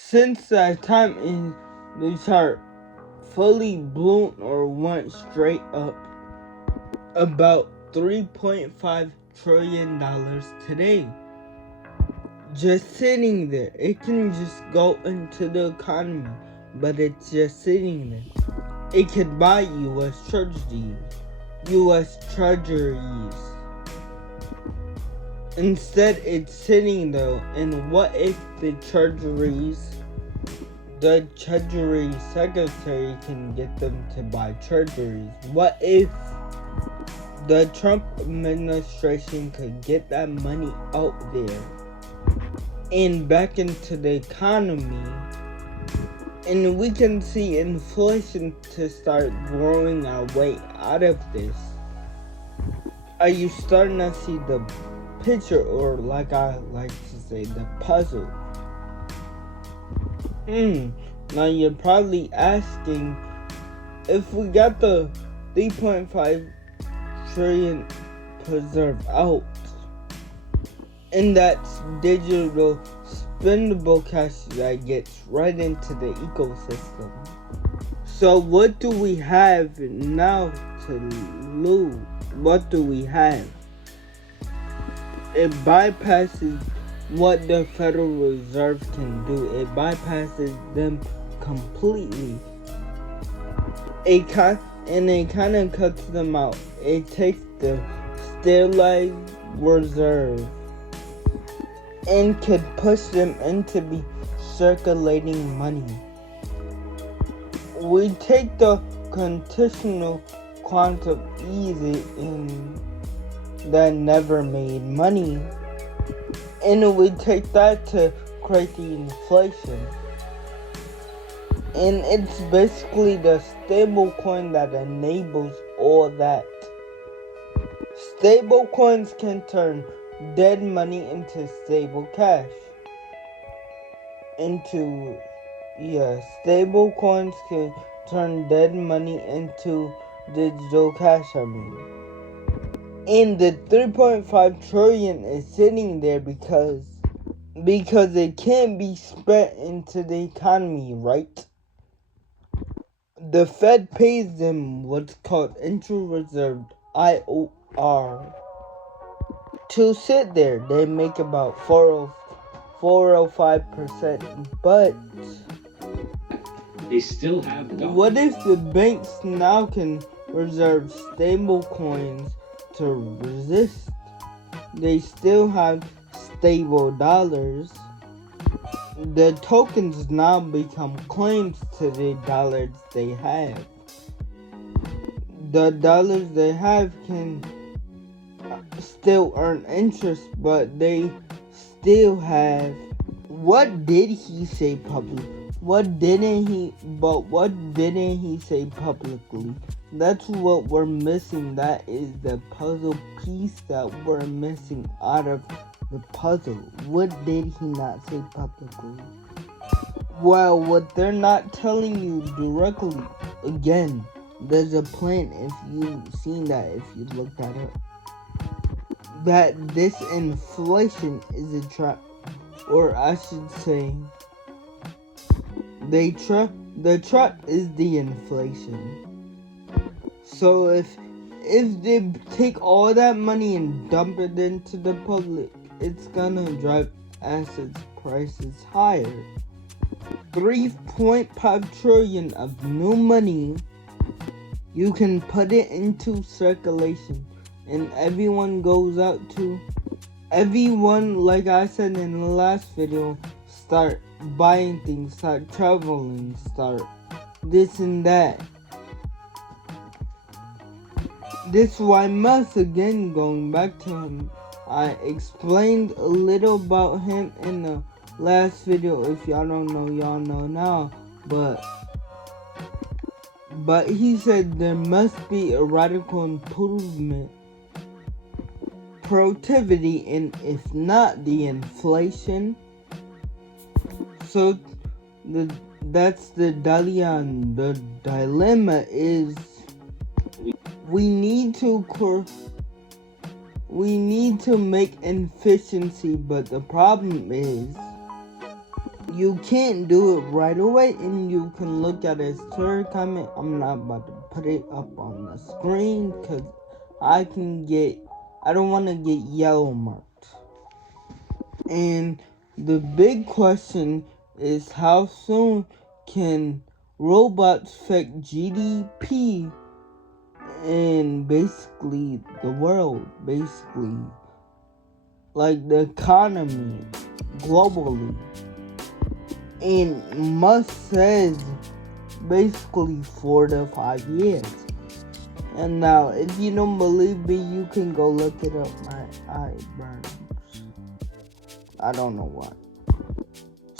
Since that time the chart fully blew or went straight up about $3.5 trillion today. Just sitting there. It can just go into the economy, but it's just sitting there. It could buy US treasuries. US treasuries. Instead, it's sitting though, and what if the Treasury Secretary can get them to buy treasuries? What if the Trump administration could get that money out there and back into the economy, and we can see inflation to start growing our way out of this? Are you starting to see the picture, or like I like to say, the puzzle? Now you're probably asking, if we got the 3.5 trillion preserved out, and that's digital spendable cash that gets right into the ecosystem. So what do we have now to lose? What do we have? It bypasses what the Federal Reserve can do. It bypasses them completely. It kind of cuts them out. It takes the sterilized reserve and could push them into be circulating money. We take the conditional quantum easy and that never made money, and we take that to create the inflation. And it's basically the stable coin that enables all that. Stable coins can turn dead money into stable cash. Stable coins can turn dead money into digital cash, And the 3.5 trillion is sitting there because it can't be spent into the economy, right? The Fed pays them what's called inter-reserved IOR to sit there. They make about 405%, but they still have dollars. What if the banks now can reserve stable coins to resist? They still have stable dollars. The tokens now become claims to the dollars they have. The dollars they have can still earn interest, but they still have. What did he say publicly? What didn't he say publicly? That's what we're missing. That is the puzzle piece that we're missing out of the puzzle. What did he not say publicly? Well, what they're not telling you directly, again, there's a plan if you've seen that, if you look that up, that this inflation is a trap, or I should say, the trap is the inflation. So if they take all that money and dump it into the public, it's gonna drive assets prices higher. 3.5 trillion of new money, you can put it into circulation, and everyone, like I said in the last video, start buying things, start traveling, start this and that. This is why Musk, again, going back to him, I explained a little about him in the last video. If y'all don't know, y'all know now. But he said there must be a radical improvement, productivity, and if not, the inflation. So that's the dilemma. The dilemma is we need to make efficiency, but the problem is you can't do it right away, and you can look at his Twitter comment. I'm not about to put it up on the screen because I don't want to get yellow marked. And the big question is, how soon can robots affect GDP and basically the world, basically like the economy globally? And Musk says basically 4 to 5 years. And now, if you don't believe me, you can go look it up. My eye burns. I don't know why.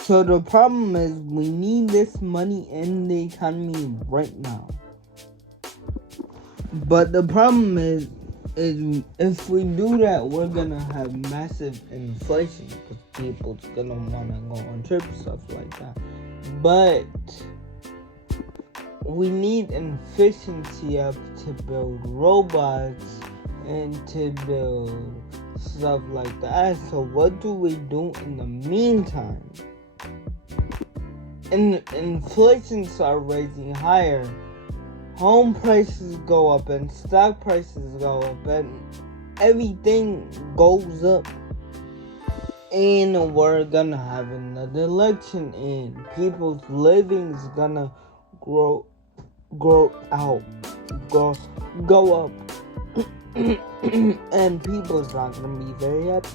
So the problem is, we need this money in the economy right now. But the problem is if we do that, we're gonna have massive inflation because people's gonna wanna go on trips, stuff like that. But we need efficiency up to build robots and to build stuff like that. So what do we do in the meantime? And inflation starts raising higher. Home prices go up and stock prices go up and everything goes up. And we're gonna have another election and people's living's gonna go up. And people's not gonna be very happy.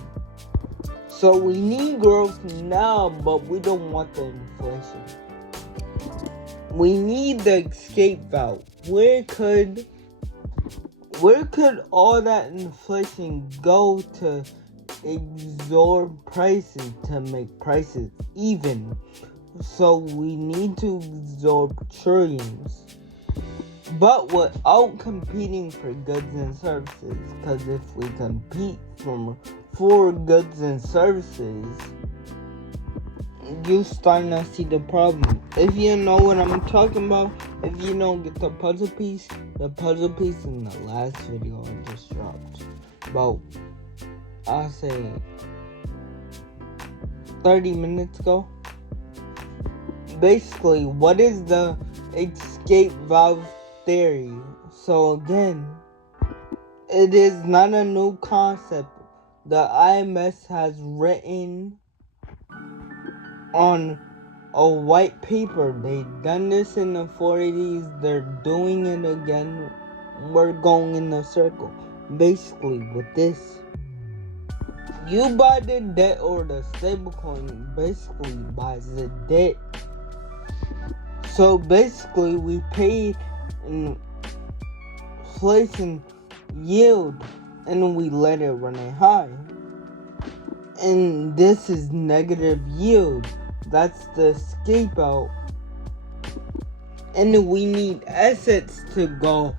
So we need growth now, but we don't want the inflation. We need the escape valve. Where could all that inflation go to absorb prices, to make prices even? So we need to absorb trillions, but without competing for goods and services. Because if we compete for goods and services, you starting to see the problem. If you know what I'm talking about, if you don't get the puzzle piece in the last video I just dropped, about, I'll say 30 minutes ago. Basically, what is the escape valve theory? So again, it is not a new concept. The IMF has written on a white paper. They done this in the 40s. They're doing it again. We're going in a circle. Basically, with this, you buy the debt or the stablecoin basically buys the debt. So basically, we pay inflation yield and we let it run it high. And this is negative yield. That's the scapegoat. And we need assets to go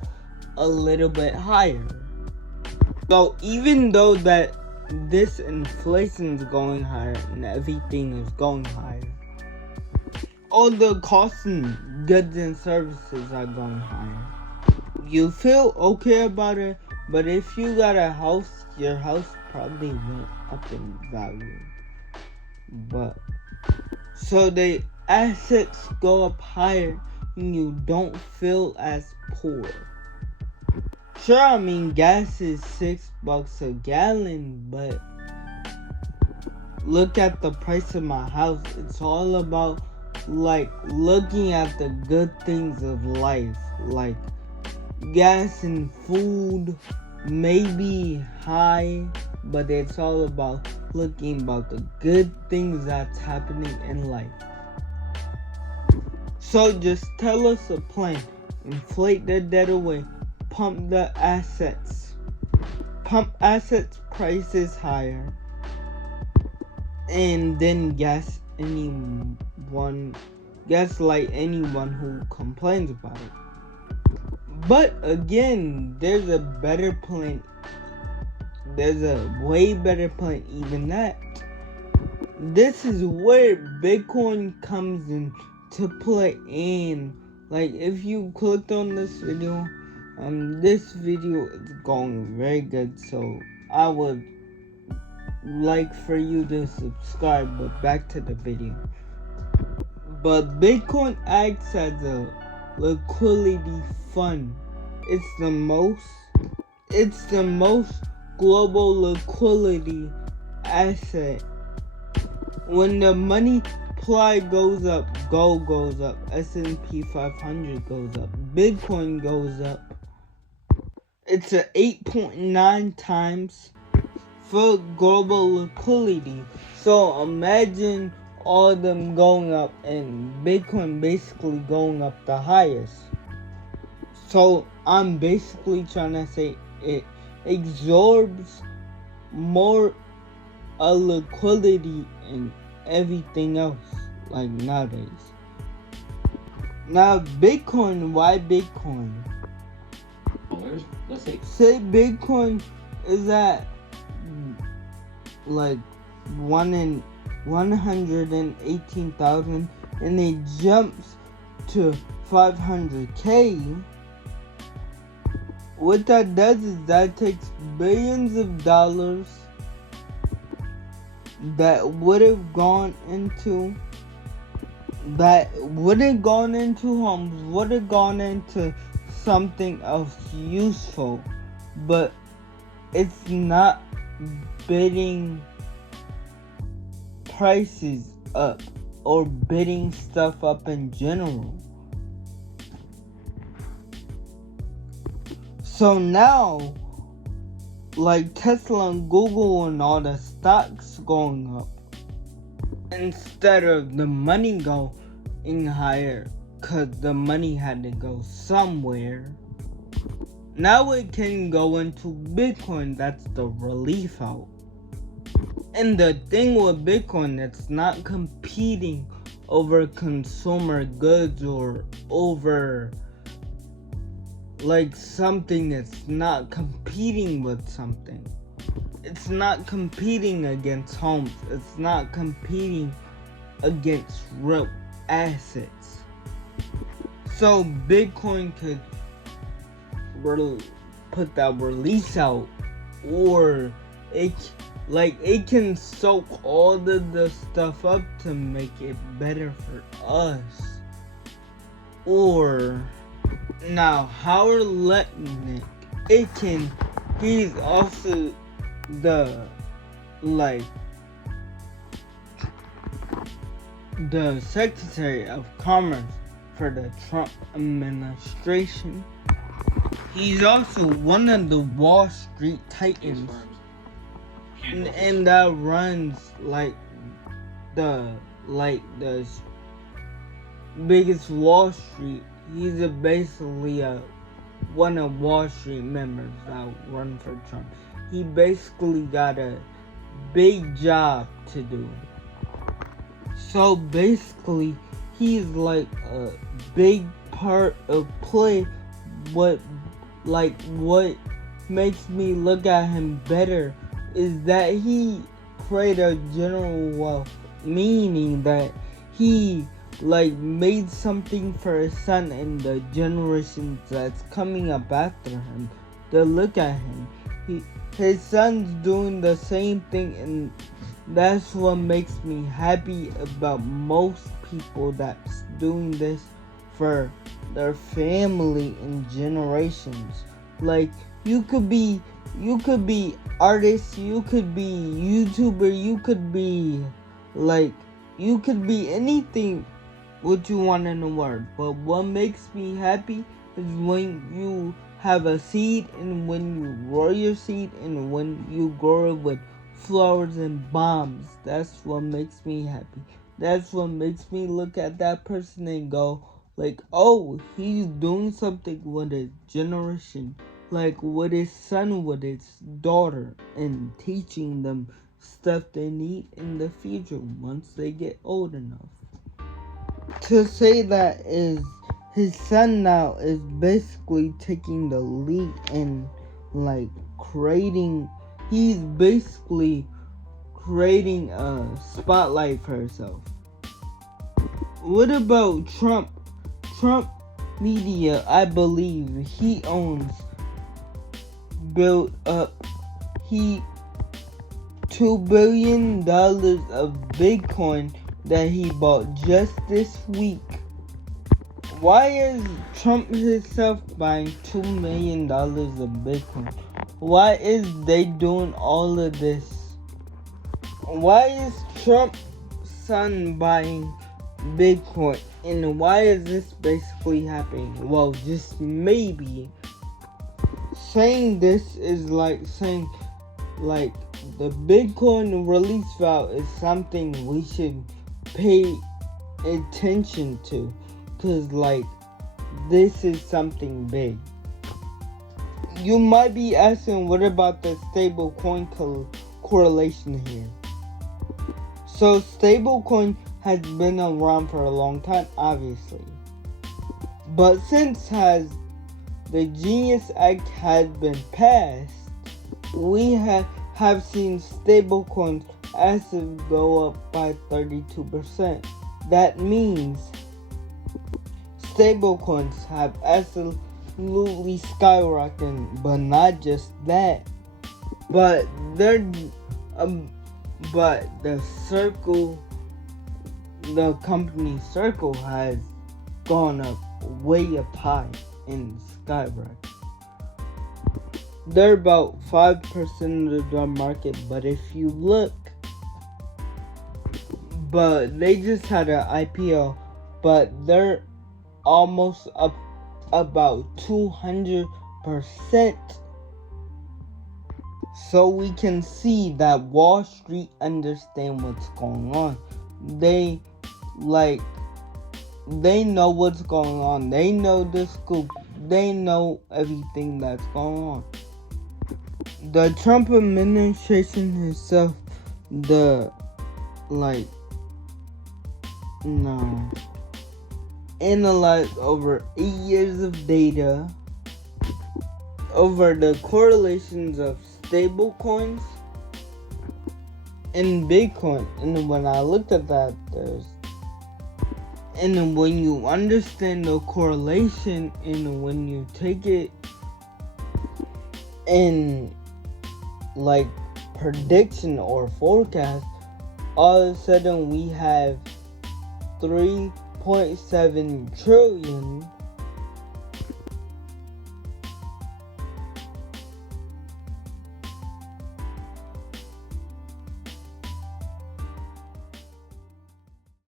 a little bit higher. So even though that this inflation is going higher and everything is going higher, all the costs and goods and services are going higher. You feel okay about it, but if you got a house, your house probably went up in value. But so the assets go up higher and you don't feel as poor. Sure, I mean gas is $6 a gallon, but look at the price of my house. It's all about like looking at the good things of life, like gas and food may be high, but it's all about looking about the good things that's happening in life. So just tell us a plan. Inflate the debt away. Pump the assets. Pump assets prices higher. And then gaslight anyone who complains about it. But again, there's a better plan. There's a way better plan even that. This is where Bitcoin comes into play. And like if you clicked on this video is going very good, so I would like for you to subscribe. But back to the video. but Bitcoin acts as a liquidity fund. It's the most global liquidity asset. When the money supply goes up, gold goes up, S&P 500 goes up, Bitcoin goes up. It's a 8.9 times for global liquidity. So imagine all of them going up and Bitcoin basically going up the highest. So I'm basically trying to say it absorbs more liquidity and everything else like nowadays. Now Bitcoin, why Bitcoin? Say Bitcoin is at like 118,000 and it jumps to 500K. What that does is that takes billions of dollars that would have gone into homes, would have gone into something else useful, but it's not bidding prices up or bidding stuff up in general. So now, like Tesla and Google and all the stocks going up, instead of the money going higher, cause the money had to go somewhere, now it can go into Bitcoin. That's the relief out. And the thing with Bitcoin, it's not competing over consumer goods or over like something. It's not competing with something. It's not competing against homes. It's not competing against real assets. So Bitcoin could put that release out, or it can soak all of the stuff up to make it better for us. Or now Howard Lutnick, he's also the Secretary of Commerce for the Trump administration. He's also one of the Wall Street Titans, and that runs the biggest Wall Street. He's basically one of Wall Street members that run for Trump. He basically got a big job to do. So basically, he's like a big part of play. What makes me look at him better is that he created general wealth, meaning that he made something for his son and the generations that's coming up after him to look at him. His son's doing the same thing, and that's what makes me happy about most people that's doing this for their family and generations. Like you could be artist, you could be YouTuber, you could be anything what you want in the world. But what makes me happy is when you have a seed, and when you grow your seed, and when you grow it with flowers and bombs. That's what makes me happy. That's what makes me look at that person and go oh, he's doing something with his generation, with his son, with his daughter, and teaching them stuff they need in the future once they get old enough. To say that is his son now is basically taking the lead and he's basically creating a spotlight for himself. What about Trump? Trump Media, I believe he owns, built up $2 billion of Bitcoin that he bought just this week. Why is Trump himself buying $2 million of Bitcoin? Why is they doing all of this? Why is Trump's son buying Bitcoin? And why is this basically happening? Well, just maybe saying this is like saying like the Bitcoin release valve is something we should pay attention to, because like this is something big. You might be asking, what about the stable coin correlation here? So stablecoin has been around for a long time, obviously, but since the Genius Act has been passed, we have seen stablecoins assets go up by 32%. That means stablecoins have absolutely skyrocketed, but not just that. But the company Circle has gone up way up high in skyrocketed. They're about 5% of the market, but if you look, but they just had an IPO, but they're almost up about 200%. So we can see that Wall Street understand what's going on. They know what's going on. They know the scoop. They know everything that's going on. The Trump administration itself, analyzed over 8 years of data over the correlations of stable coins and Bitcoin. And when I looked at that, and when you understand the correlation, and when you take it in like prediction or forecast, all of a sudden we have 3.7 trillion